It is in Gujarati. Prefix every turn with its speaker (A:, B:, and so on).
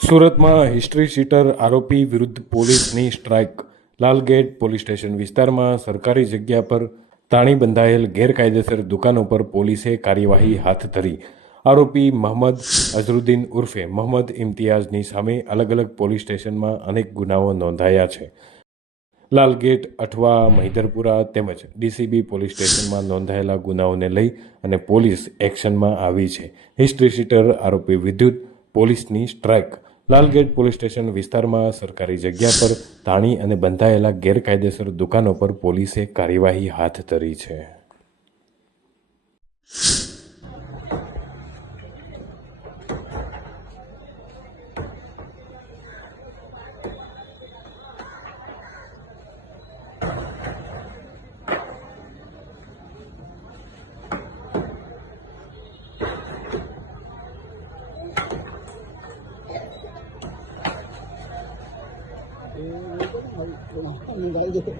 A: સુરતમાં હિસ્ટ્રી શીટર આરોપી વિરુદ્ધ પોલીસની સ્ટ્રાઇક લાલગેટ પોલીસ સ્ટેશન વિસ્તારમાં સરકારી જગ્યા પર તાણી બંધાયેલ ગેરકાયદેસર દુકાનો પર પોલીસે કાર્યવાહી હાથ ધરી. આરોપી મોહમ્મદ અઝરુદ્દીન ઉર્ફે મોહમ્મદ ઇમ્તિયાઝની સામે અલગ અલગ પોલીસ સ્ટેશનમાં અનેક ગુનાઓ નોંધાયા છે. લાલગેટ, અઠવા, મહિધરપુરા તેમજ ડીસીબી પોલીસ સ્ટેશનમાં નોંધાયેલા ગુનાઓને લઈ અને પોલીસ એક્શનમાં આવી છે. હિસ્ટ્રી શીટર આરોપી વિદ્યુત પોલીસની સ્ટ્રાઇક લાલગેટ પોલીસ સ્ટેશન વિસ્તારમાં સરકારી જગ્યા પર તાણી અને બંધાયેલા ગેરકાયદેસર દુકાનો પર પોલીસે કાર્યવાહી હાથ ધરી છે. 我我真的很我马
B: 能来一个